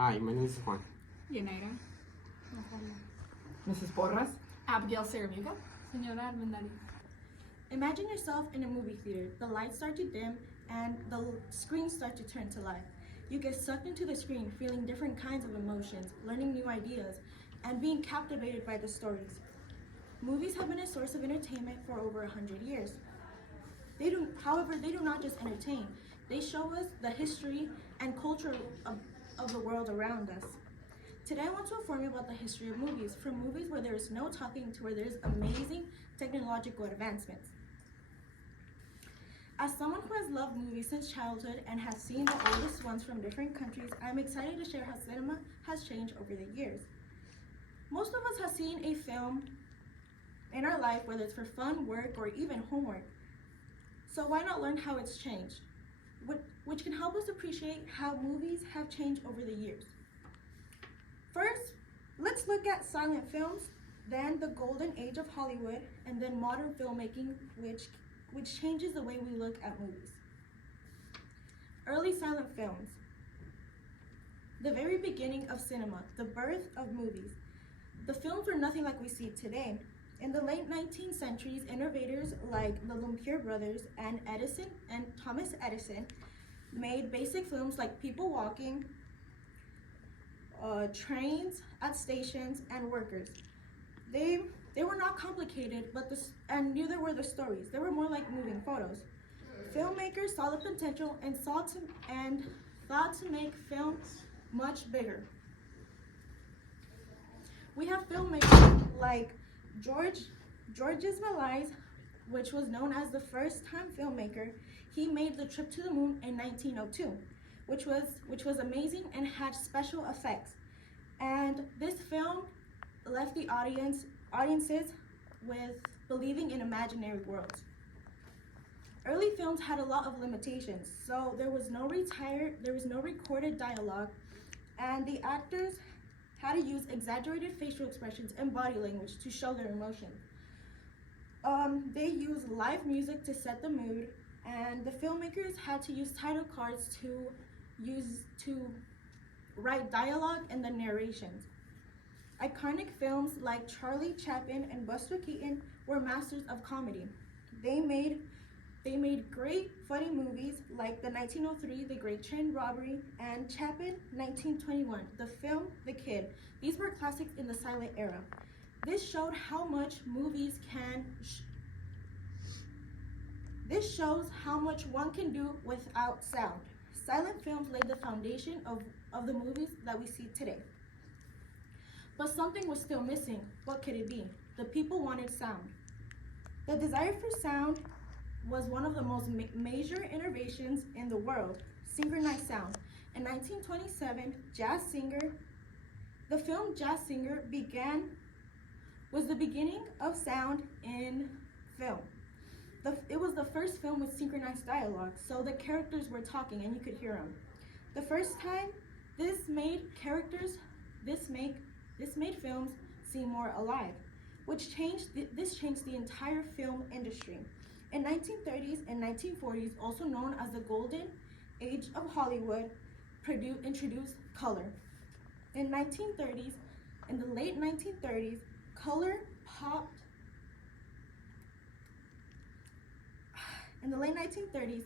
Hi, my name is Juan. Yenaira. Mrs. Porras. Abigail Sarabuca. Señora Armendariz. Imagine yourself in a movie theater. The lights start to dim and the screens start to turn to life. You get sucked into the screen, feeling different kinds of emotions, learning new ideas, and being captivated by the stories. Movies have been a source of entertainment for over 100 years. However, they do not just entertain. They show us the history and culture of the world around us. Today I want to inform you about the history of movies, from movies where there is no talking to where there is amazing technological advancements. As someone who has loved movies since childhood and has seen the oldest ones from different countries, I'm excited to share how cinema has changed over the years. Most of us have seen a film in our life, whether it's for fun, work, or even homework. So why not learn how it's changed, which can help us appreciate how movies have changed over the years. First, let's look at silent films, then the golden age of Hollywood, and then modern filmmaking, which changes the way we look at movies. Early silent films. The very beginning of cinema, the birth of movies. The films were nothing like we see today. In the late 19th centuries, innovators like the Lumiere brothers and Thomas Edison made basic films like people walking, trains at stations, and workers. They were not complicated, and neither were the stories. They were more like moving photos. Filmmakers saw the potential and thought to make film much bigger. We have filmmakers like Georges Méliès, which was known as the first-time filmmaker. He made the trip to the moon in 1902, which was amazing and had special effects. And this film left the audiences with believing in imaginary worlds. Early films had a lot of limitations, so there was no recorded dialogue, and the actors had to use exaggerated facial expressions and body language to show their emotion. They used live music to set the mood, and the filmmakers had to use title cards to write dialogue and the narrations. Iconic films like Charlie Chaplin and Buster Keaton were masters of comedy. They made great funny movies like the 1903 The Great Train Robbery and Chaplin 1921, the film The Kid. These were classics in the silent era. This showed how much movies can This shows how much one can do without sound. Silent films laid the foundation of the movies that we see today. But something was still missing. What could it be? The people wanted sound. The desire for sound was one of the most major innovations in the world, synchronized sound. In 1927, the film Jazz Singer was the beginning of sound in film. It was the first film with synchronized dialogue, so the characters were talking and you could hear them. The first time, this made films seem more alive, this changed the entire film industry. In 1930s and 1940s, also known as the golden age of Hollywood, introduced color. In the late 1930s, color popped. In the late 1930s,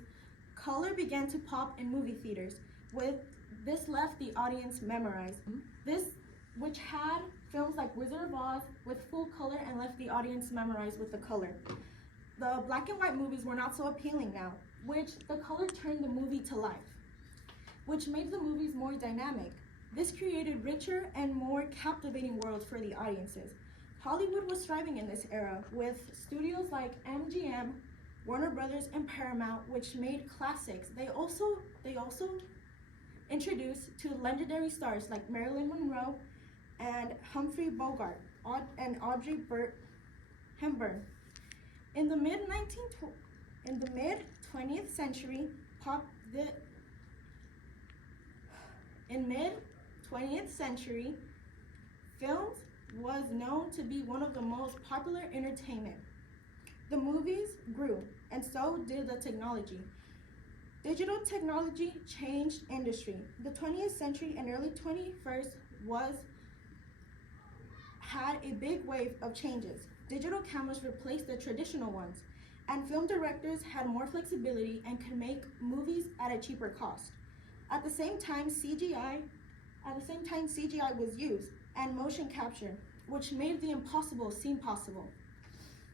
color began to pop in movie theaters. This left the audience memorized. Which had films like Wizard of Oz with full color and left the audience memorized with the color. The black and white movies were not so appealing now, which the color turned the movie to life, which made the movies more dynamic. This created richer and more captivating worlds for the audiences. Hollywood was thriving in this era with studios like MGM, Warner Brothers, and Paramount, which made classics. They also introduced two legendary stars like Marilyn Monroe and Humphrey Bogart and Audrey Hepburn. In the mid 20th century, films was known to be one of the most popular entertainment. The movies grew, and so did the technology. Digital technology changed industry. The 20th century and early 21st had a big wave of changes. Digital cameras replaced the traditional ones, and film directors had more flexibility and could make movies at a cheaper cost. At the same time, CGI was used, and motion capture, which made the impossible seem possible,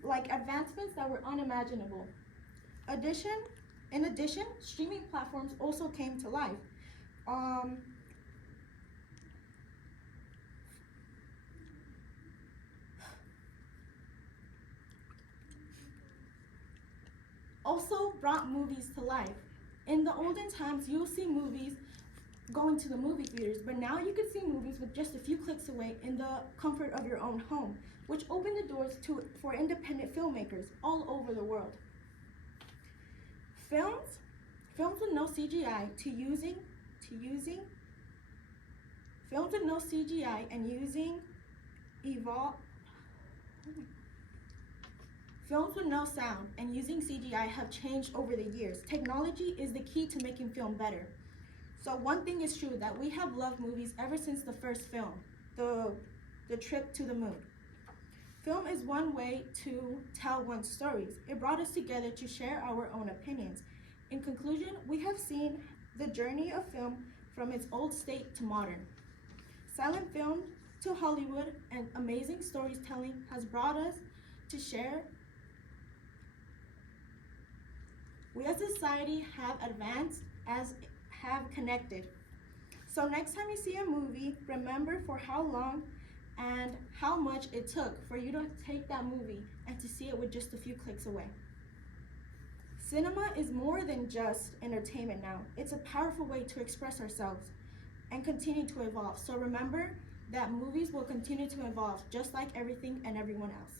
like advancements that were unimaginable. In addition, streaming platforms also came to life. Also brought movies to life. In the olden times, you'll see movies going to the movie theaters, but now you can see movies with just a few clicks away in the comfort of your own home, which opened the doors for independent filmmakers all over the world. Films with no CGI films with no CGI and using Films with no sound and using CGI have changed over the years. Technology is the key to making film better. So one thing is true, that we have loved movies ever since the first film, the trip to the moon. Film is one way to tell one's stories. It brought us together to share our own opinions. In conclusion, we have seen the journey of film from its old state to modern. Silent film to Hollywood and amazing storytelling has brought us to share. We as a society have advanced, have connected. So next time you see a movie, remember for how long and how much it took for you to take that movie and to see it with just a few clicks away. Cinema is more than just entertainment now. It's a powerful way to express ourselves and continue to evolve. So remember that movies will continue to evolve just like everything and everyone else.